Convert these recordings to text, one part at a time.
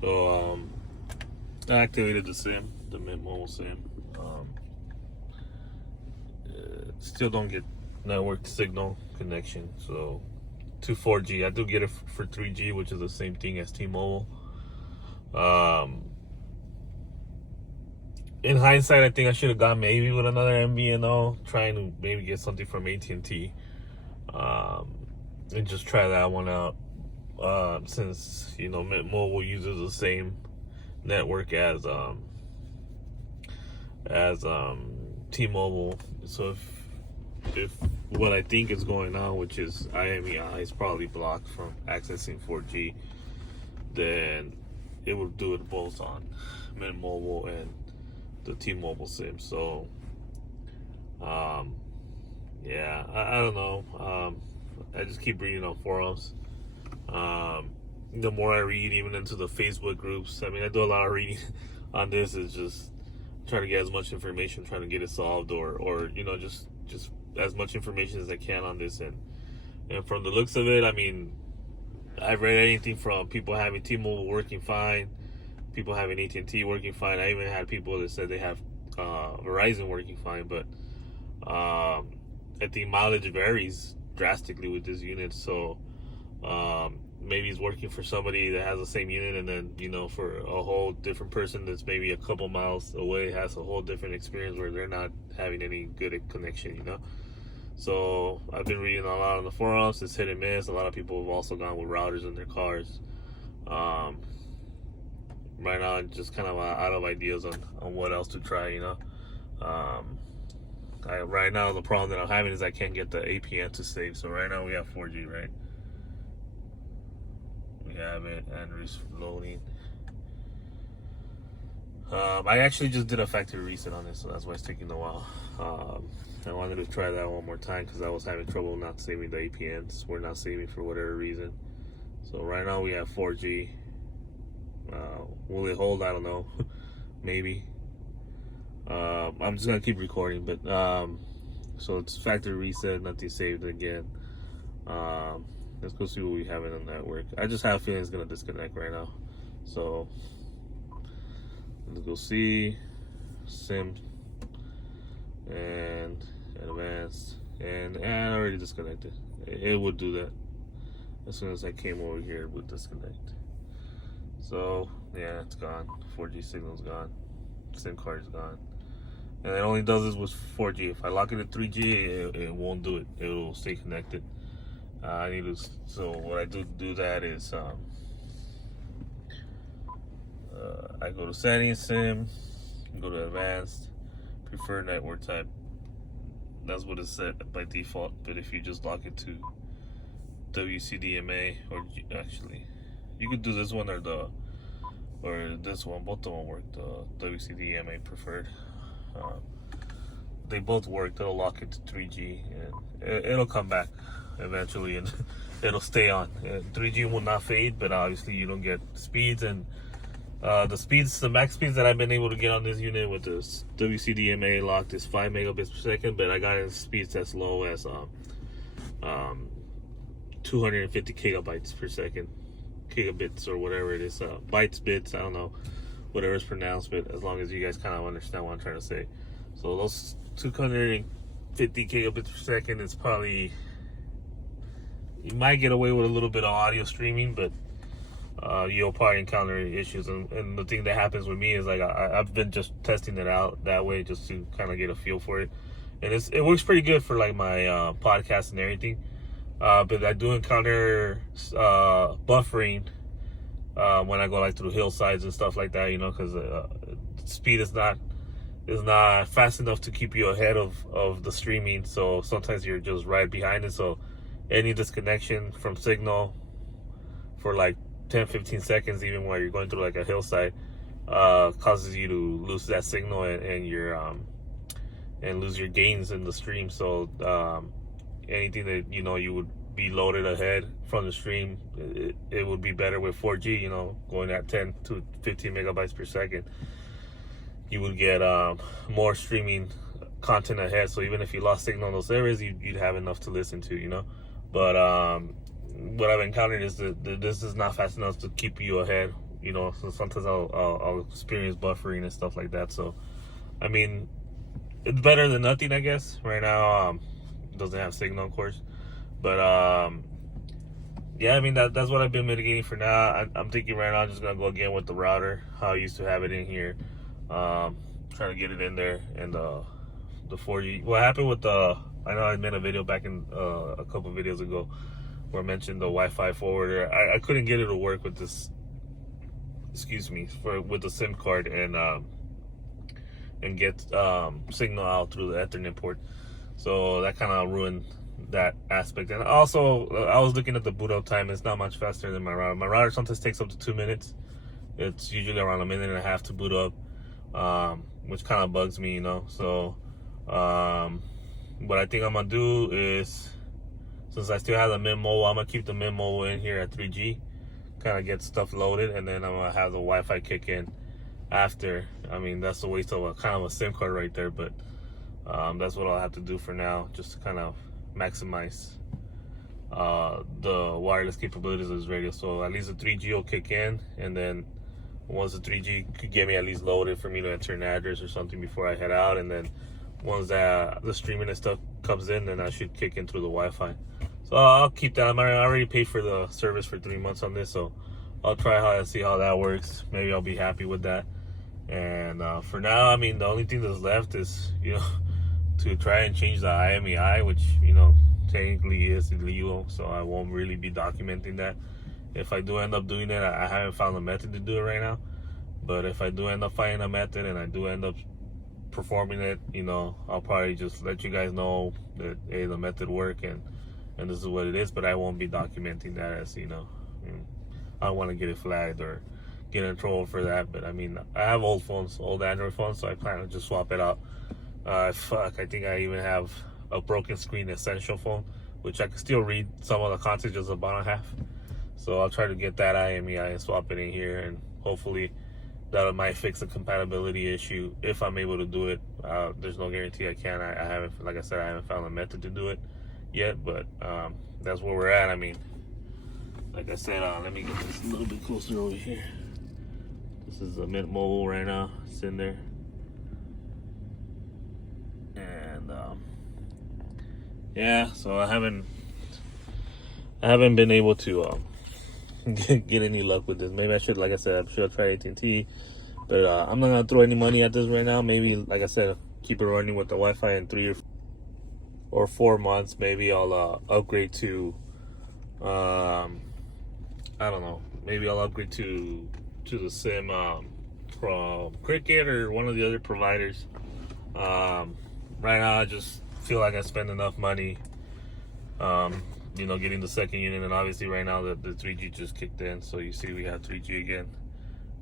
So I activated the SIM, the Mint Mobile SIM. Still don't get network signal connection. So to 4G, I do get it for 3G, which is the same thing as T-Mobile. In hindsight, I think I should have gone maybe with another MVNO, trying to maybe get something from AT&T, and just try that one out. Since Mint Mobile uses the same network as T-Mobile, so if what I think is going on, which is IMEI, is probably blocked from accessing 4G, then it will do it both on Mint Mobile and the T-Mobile SIM. So yeah, I don't know. I just keep reading on forums. The more I read, even into the Facebook groups, I mean, I do a lot of reading on this. Is just trying to get as much information, trying to get it solved, or just as much information as I can on this. And from the looks of it, I mean, I've read anything from people having T-Mobile working fine, people having AT&T working fine. I even had people that said they have Verizon working fine, but I think mileage varies drastically with this unit. So maybe it's working for somebody that has the same unit, and then for a whole different person that's maybe a couple miles away has a whole different experience where they're not having any good connection. So I've been reading a lot on the forums. It's hit and miss. A lot of people have also gone with routers in their cars. Right now, I'm just kind of out of ideas on what else to try. Right now, the problem that I'm having is I can't get the APN to save. So right now we have 4G, right? We have it, and it's loading. I actually just did a factory reset on this, so that's why it's taking a while. I wanted to try that one more time because I was having trouble not saving the APNs. We're not saving for whatever reason. So right now we have 4G. Will it hold? I don't know. Maybe. I'm just gonna keep recording, but so it's factory reset, nothing saved again. Let's go see what we have in the network. I just have a feeling it's gonna disconnect right now. So let's go see SIM and advanced, and I already disconnected. It would do that as soon as I came over here. It would disconnect. So yeah, it's gone. 4G signal's gone. SIM card's gone. And it only does this with 4G. If I lock it at 3G, it won't do it. It will stay connected. I need to. So what I do that is I go to settings, SIM, go to advanced, preferred network type. That's what it's set by default. But if you just lock it to WCDMA, or actually, you could do this one or this one. Both of them work. The WCDMA preferred. They both work. They'll lock it to 3G, and it'll come back eventually, and it'll stay on. 3G will not fade, but obviously you don't get speeds, and the max speeds that I've been able to get on this unit with this WCDMA locked is 5 megabits per second, but I got speeds as low as 250 gigabytes per second, gigabits or whatever it is, bytes, bits, I don't know, whatever it's pronounced, but as long as you guys kind of understand what I'm trying to say. So those 250 gigabits per second is probably, you might get away with a little bit of audio streaming, but you'll probably encounter issues. And the thing that happens with me is, like, I've been just testing it out that way just to kind of get a feel for it, and it works pretty good for like my podcast and everything. But I do encounter buffering when I go like through hillsides and stuff like that, because speed is not fast enough to keep you ahead of the streaming. So sometimes you're just right behind it. So any disconnection from signal for like 10-15 seconds, even while you're going through like a hillside, causes you to lose that signal and your and lose your gains in the stream. So anything that you would be loaded ahead from the stream, it would be better with 4G, going at 10 to 15 megabytes per second. You would get more streaming content ahead. So even if you lost signal in those areas, you'd have enough to listen to, But what I've encountered is that this is not fast enough to keep you ahead, you know, so sometimes I'll experience buffering and stuff like that. So, I mean, it's better than nothing, I guess. Right now, it doesn't have signal, of course, but yeah, I mean that's what I've been mitigating for now. I'm thinking right now I'm just gonna go again with the router, how I used to have it in here. Trying to get it in there, and the 4G. What happened with I know I made a video back in a couple videos ago where I mentioned the Wi-Fi forwarder. I couldn't get it to work with this. Excuse me, with the SIM card and get signal out through the Ethernet port. So that kind of ruined that aspect. And also, I was looking at the boot up time. It's not much faster than my router. My router sometimes takes up to 2 minutes. It's usually around 1.5 minutes to boot up, which kind of bugs me, you know. So what I think I'm gonna do is, since I still have the Mint Mobile, I'm gonna keep the Mint Mobile in here at 3G, kind of get stuff loaded, and then I'm gonna have the Wi-Fi kick in after. I mean, that's a waste of a kind of a SIM card right there, but that's what I'll have to do for now, just to kind of maximize the wireless capabilities of this radio. So at least the 3G will kick in, and then once the 3G could get me at least loaded for me to enter an address or something before I head out, and then once the streaming and stuff comes in, then I should kick in through the Wi-Fi. So I'll keep that. I already paid for the service for 3 months on this, so I'll try and see how that works. Maybe I'll be happy with that. And for now, I mean, the only thing that's left is, you know, to try and change the IMEI, which, you know, technically is illegal, so I won't really be documenting that. If I do end up doing it, I haven't found a method to do it right now. But if I do end up finding a method and I do end up performing it, you know, I'll probably just let you guys know that, hey, the method worked and this is what it is. But I won't be documenting that, as, you know, I don't want to get it flagged or get in trouble for that. But I mean, I have old Android phones, so I plan to just swap it out. I think I even have a broken screen Essential phone, which I can still read some of the content, just the bottom half. So I'll try to get that IMEI and swap it in here, and hopefully that might fix the compatibility issue if I'm able to do it. There's no guarantee I can. I haven't, like I said, I haven't found a method to do it yet, but that's where we're at. I mean, like I said, let me get this a little bit closer over here. This is a Mint Mobile right now. It's in there. And yeah, so I haven't been able to get any luck with this. Maybe I should, like I said, I should try AT&T, but I'm not gonna throw any money at this right now. Maybe, like I said, keep it running with the Wi-Fi in 3 or 4 months. Maybe I'll upgrade to I don't know, maybe I'll upgrade to the SIM from Cricket or one of the other providers. Right now I just feel like I spend enough money, you know, getting the second unit, and obviously right now the 3G just kicked in, so you see we have 3G again.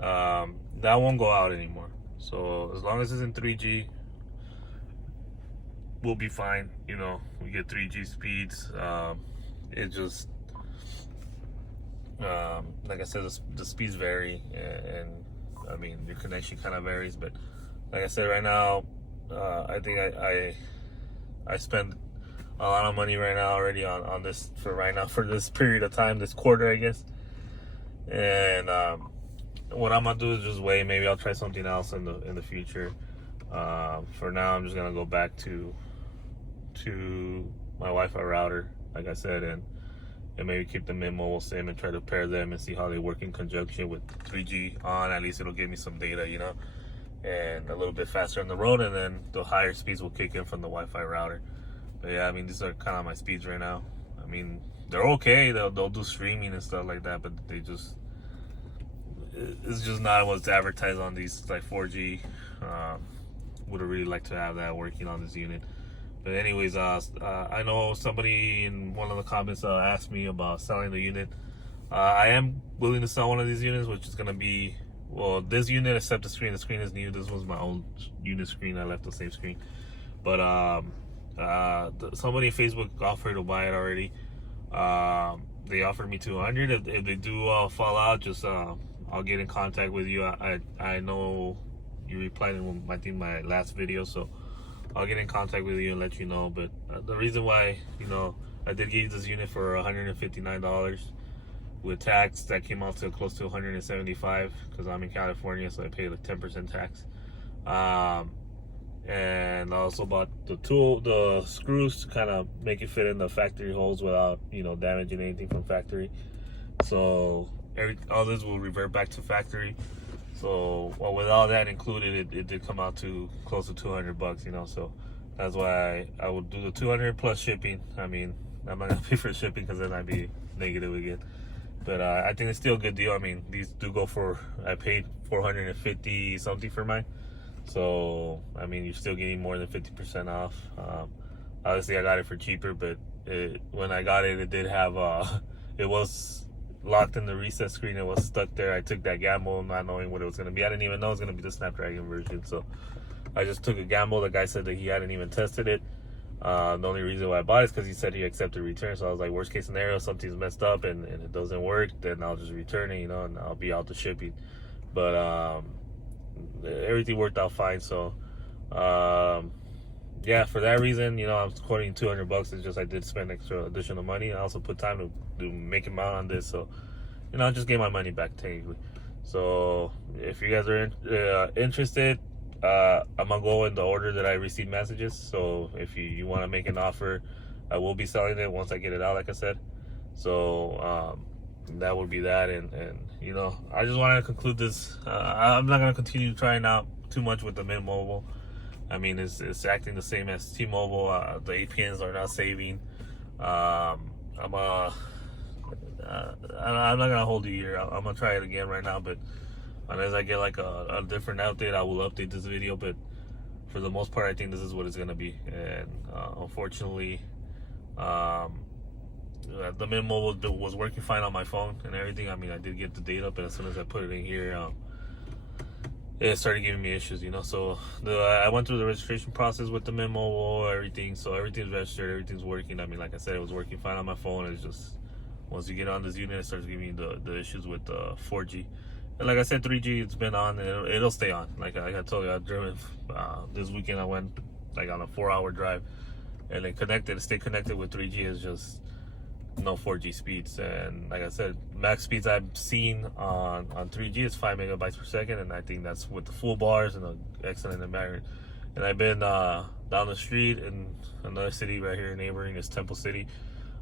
That won't go out anymore, so as long as it's in 3G, we'll be fine. You know, we get 3G speeds. It just like I said, the speeds vary, and I mean, your connection kind of varies, but like I said, right now I think I spend a lot of money right now already on this for this period of time, this quarter, I guess. And what I'm gonna do is just wait. Maybe I'll try something else in the future. For now, I'm just gonna go back to my Wi-Fi router, like I said, and maybe keep the Mint Mobile SIM and try to pair them and see how they work in conjunction with 3G on. At least it'll give me some data, you know, and a little bit faster on the road, and then the higher speeds will kick in from the Wi-Fi router. But yeah, I mean, these are kind of my speeds right now. I mean, they're okay. They'll do streaming and stuff like that, but it's just not what's advertised on these, like 4G. Would have really liked to have that working on this unit. But anyways, I know somebody in one of the comments asked me about selling the unit. I am willing to sell one of these units, which is gonna be, well, this unit except the screen. The screen is new. This was my old unit screen. I left the same screen. But somebody on Facebook offered to buy it already. They offered me $200. If they do fall out, just I'll get in contact with you. I know you replied in my last video, so I'll get in contact with you and let you know. But the reason why, you know, I did get this unit for $159, with tax, that came out to close to 175 because I'm in California, so I pay like 10% tax. And I also bought the screws to kind of make it fit in the factory holes without, you know, damaging anything from factory. So all this will revert back to factory. So, well, with all that included, it did come out to close to $200, you know. So that's why I would do the 200 plus shipping. I mean, I'm not gonna pay for shipping because then I'd be negative again. But I think it's still a good deal. I mean, these do go for, I paid 450 something for mine. So, I mean, you're still getting more than 50% off. Obviously, I got it for cheaper, but when I got it, it did have, it was locked in the reset screen. It was stuck there. I took that gamble not knowing what it was going to be. I didn't even know it was going to be the Snapdragon version. So, I just took a gamble. The guy said that he hadn't even tested it. The only reason why I bought it is because he said he accepted return. So I was like, worst case scenario, something's messed up and it doesn't work, then I'll just return it, you know, and I'll be out the shipping. But everything worked out fine. So yeah, for that reason, you know, I'm quoting $200. It's just I did spend additional money. I also put time to make him out on this. So, you know, I just gave my money back technically. So if you guys are interested, I'm gonna go in the order that I receive messages. So if you want to make an offer, I will be selling it once I get it out, like I said. So that would be that. And you know, I just wanted to conclude this. I'm not gonna continue trying out too much with the Mint Mobile. I mean, it's acting the same as T-Mobile. The APNs are not saving. I'm not gonna hold you here. I'm gonna try it again right now, but unless I get like a different update, I will update this video. But for the most part, I think this is what it's gonna be. And unfortunately, the Mint Mobile was working fine on my phone and everything. I mean, I did get the data, but as soon as I put it in here, it started giving me issues, you know. So I went through the registration process with the Mint Mobile, everything. So everything's registered, everything's working. I mean, like I said, it was working fine on my phone. It's just once you get on this unit, it starts giving you the issues with 4G. And like I said, 3G, it's been on, and it'll stay on. Like I told you, I driven this weekend. I went like on a 4-hour drive, and it stayed connected with 3G. Is just no 4G speeds. And like I said, max speeds I've seen on 3G is 5 megabytes per second, and I think that's with the full bars and the excellent environment. And I've been down the street in another city right here neighboring is Temple City.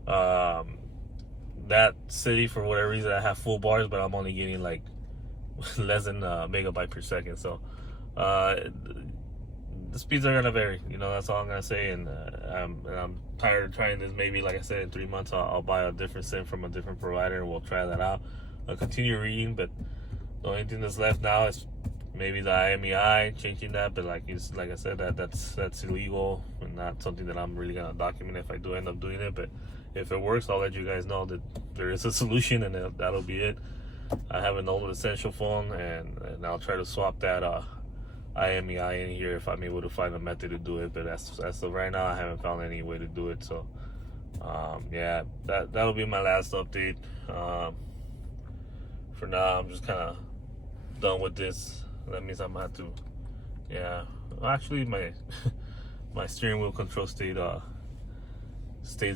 That city, for whatever reason, I have full bars, but I'm only getting like less than a megabyte per second. So the speeds are gonna vary, you know. That's all I'm gonna say. And I'm tired of trying this. Maybe, like I said, in 3 months I'll buy a different SIM from a different provider and we'll try that out. I'll continue reading, but the only thing that's left now is maybe the IMEI, changing that. But like I said, that's illegal and not something that I'm really gonna document if I do end up doing it. But if it works, I'll let you guys know that there is a solution, and that'll be it. I have an old Essential phone, and I'll try to swap that IMEI in here if I'm able to find a method to do it. But as of right now, I haven't found any way to do it. So yeah, that'll be my last update. For now, I'm just kind of done with this. That means I'm gonna have to, yeah. Actually, my my steering wheel control stays the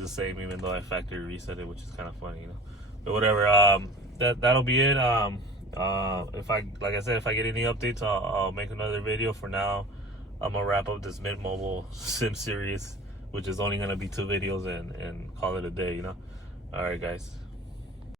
same, even though I factory reset it, which is kind of funny, you know. But whatever. That'll be it. If I get any updates, I'll make another video. For now, I'm gonna wrap up this Mint Mobile Sim series, which is only gonna be 2 videos, and call it a day, you know. All right, guys.